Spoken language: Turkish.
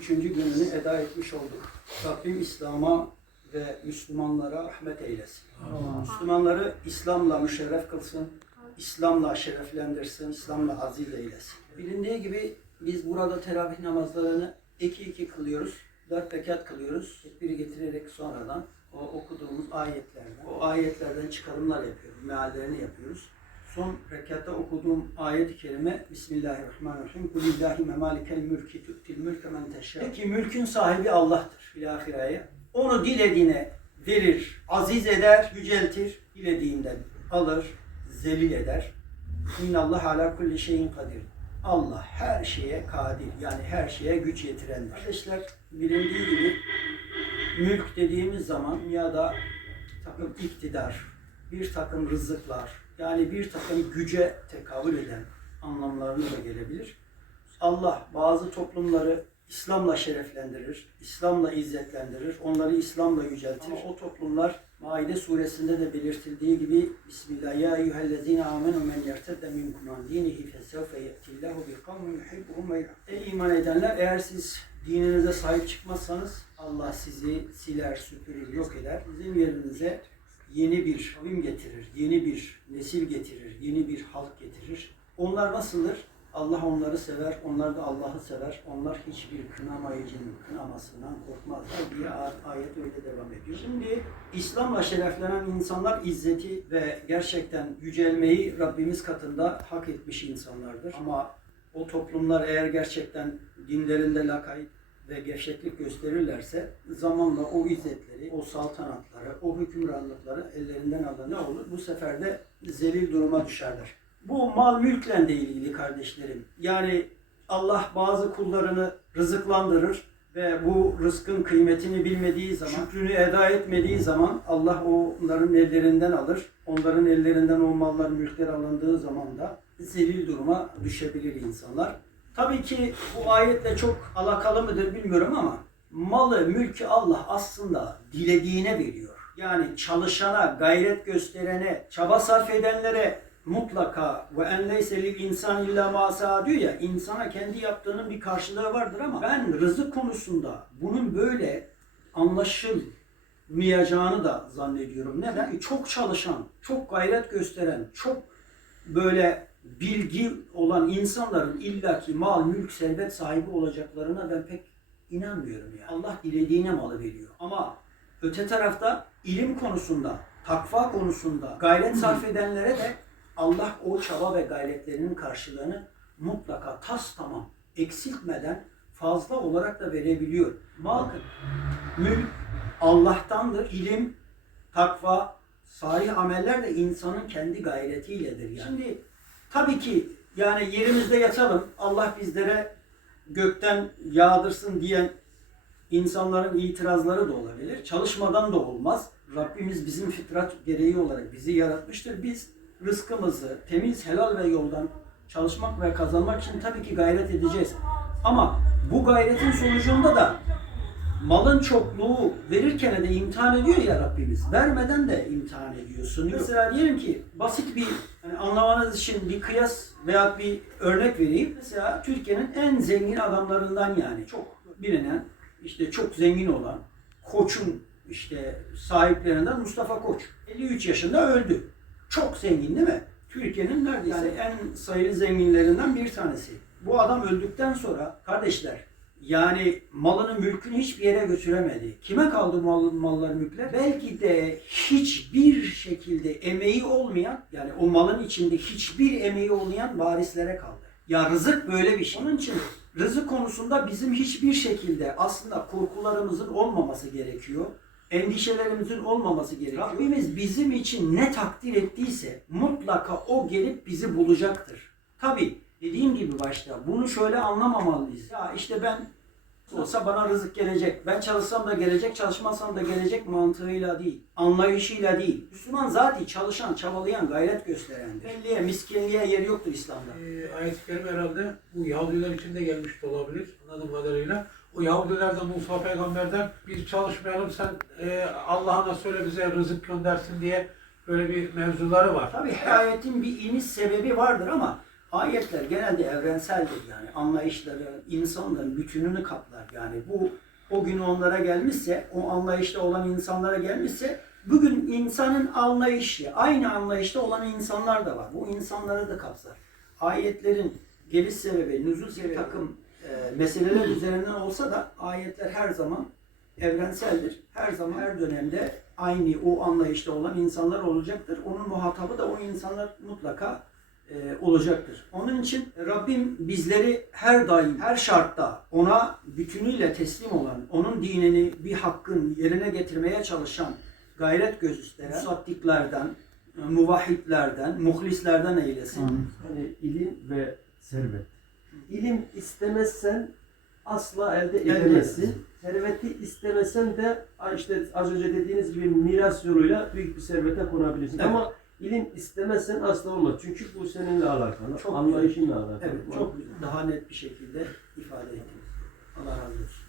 üçüncü gününü eda etmiş olduk. Rabbim İslam'a ve Müslümanlara rahmet eylesin. Müslümanları İslam'la müşerref kılsın, İslam'la şereflendirsin, İslam'la aziz eylesin. Bilindiği gibi biz burada teravih namazlarını iki iki kılıyoruz. Dört rekat kılıyoruz. Tekbiri getirerek sonradan o okuduğumuz ayetlerden, o ayetlerden çıkarımlar yapıyoruz, meallerini yapıyoruz. Son rekatta okuduğum ayet-i kerime Bismillahirrahmanirrahim. Kulillahi memalikel mülki tu'til mülke men teşâ. Ki mülkün sahibi Allah'tır. Filahiraya. Onu dilediğine verir, aziz eder, yüceltir. Dilediğinden alır, zelil eder. İnnallah ala kulli şeyin kadir. Allah her şeye kadir. Yani her şeye güç yetirendir. Kardeşler bilindiği gibi mülk dediğimiz zaman dünyada bir takım iktidar, bir takım rızıklar, yani bir takım güce tekabül eden anlamlarına da gelebilir. Allah bazı toplumları İslam'la şereflendirir, İslam'la izzetlendirir, onları İslam'la yüceltir. Ama o toplumlar Maide suresinde de belirtildiği gibi Bismillah ya eyyühellezine amenu men yertedde minkum an dinihi fesevfe ye'tillahu bi kavmin yuhibbuhum ve. Ey iman edenler eğer siz dininize sahip çıkmazsanız Allah sizi siler, süpürür, yok eder. Sizin yerinize yeni bir kavim getirir, yeni bir nesil getirir, yeni bir halk getirir. Onlar nasıldır? Allah onları sever, onlar da Allah'ı sever. Onlar hiçbir kınamayıcının kınamasından korkmazlar diye ayet öyle devam ediyor. Şimdi İslam'la şereflenen insanlar izzeti ve gerçekten yücelmeyi Rabbimiz katında hak etmiş insanlardır. Ama o toplumlar eğer gerçekten dinlerinde lakayt ve gevşeklik gösterirlerse zamanla o izzetleri, o saltanatları, o hükümranlıkları ellerinden alır. Ne olur? Bu sefer de zelil duruma düşerler. Bu mal mülkle de ilgili kardeşlerim. Yani Allah bazı kullarını rızıklandırır ve bu rızkın kıymetini bilmediği zaman, şükrünü eda etmediği zaman Allah onların ellerinden alır. Onların ellerinden o mallar, mülkler alındığı zaman da zelil duruma düşebilir insanlar. Tabii ki bu ayetle çok alakalı mıdır bilmiyorum ama malı, mülkü Allah aslında dilediğine veriyor. Yani çalışana, gayret gösterene, çaba sarf edenlere mutlaka ve en leyse insan illa ma sa'a diyor ya insana kendi yaptığının bir karşılığı vardır ama ben rızık konusunda bunun böyle anlaşılmayacağını da zannediyorum. Neden? Çok çalışan, çok gayret gösteren, çok böyle bilgi olan insanların illaki mal, mülk, servet sahibi olacaklarına ben pek inanmıyorum yani. Allah dilediğine malı veriyor. Ama öte tarafta ilim konusunda, takva konusunda gayret sarf edenlere de Allah o çaba ve gayretlerinin karşılığını mutlaka tas tamam eksiltmeden fazla olarak da verebiliyor. Mal, mülk Allah'tandır. İlim, takva, salih ameller de insanın kendi gayretiyledir yani. Şimdi tabii ki yani yerimizde yatalım Allah bizlere gökten yağdırsın diyen insanların itirazları da olabilir. Çalışmadan da olmaz. Rabbimiz bizim fitrat gereği olarak bizi yaratmıştır. Biz rızkımızı temiz, helal ve yoldan çalışmak ve kazanmak için tabii ki gayret edeceğiz. Ama bu gayretin sonucunda da malın çokluğu verirken de imtihan ediyor ya Rabbimiz. Vermeden de imtihan ediyorsun. Mesela diyelim ki basit bir hani anlamanız için bir kıyas veya bir örnek vereyim. Mesela Türkiye'nin en zengin adamlarından yani çok bilinen işte çok zengin olan Koç'un işte sahiplerinden Mustafa Koç. 53 yaşında öldü. Çok zengin değil mi? Türkiye'nin neredeyse yani en sayılı zenginlerinden bir tanesi. Bu adam öldükten sonra kardeşler yani malını mülkünü hiçbir yere götüremedi. Kime kaldı mal, mallar mülkler? Belki de hiçbir şekilde emeği olmayan yani o malın içinde hiçbir emeği olmayan varislere kaldı. Ya rızık böyle bir şey. Onun için rızık konusunda bizim hiçbir şekilde aslında korkularımızın olmaması gerekiyor. Endişelerimizin olmaması gerekiyor. Rabbimiz bizim için ne takdir ettiyse mutlaka o gelip bizi bulacaktır. Tabi dediğim gibi başta bunu şöyle anlamamalıyız. Ya işte ben olsa bana rızık gelecek. Ben çalışsam da gelecek, çalışmazsam da gelecek mantığıyla değil. Anlayışıyla değil. Müslüman zaten çalışan, çabalayan, gayret gösterendir. Belliye, miskinliğe yer yoktur İslam'da. Ee, ayet-i kerime herhalde bu Yahudiler için de gelmiş de olabilir anladığım kadarıyla. O Yahudilerden Musa peygamberden biz çalışmayalım sen e, Allah'ına söyle bize rızık göndersin diye böyle bir mevzuları var. Tabii ayetin bir iniş sebebi vardır ama Ayetler genelde evrenseldir yani anlayışları, insanların bütününü kaplar. Yani bu o gün onlara gelmişse, o anlayışta olan insanlara gelmişse, bugün insanın anlayışı, aynı anlayışta olan insanlar da var. Bu insanları da kapsar. Ayetlerin geliş sebebi, nüzul sebebi takım e, meseleler üzerinden olsa da ayetler her zaman evrenseldir. Her zaman her dönemde aynı o anlayışta olan insanlar olacaktır. Onun muhatabı da o insanlar mutlaka e, olacaktır. Onun için Rabbim bizleri her daim, her şartta ona bütünüyle teslim olan, onun dinini bir hakkın yerine getirmeye çalışan, gayret gösteren, musaddiklerden, e, muvahhidlerden, muhlislerden eylesin. Hani ilim ve servet. İlim istemezsen asla elde edemezsin. Serveti istemesen de işte az önce dediğiniz gibi miras yoluyla büyük bir servete konabilirsin. Evet. Ama ilim istemezsen asla olmaz. Çünkü bu seninle alakalı, Çok anlayışınla alakalı. Evet, çok daha net bir şekilde ifade ettiniz. Allah razı olsun.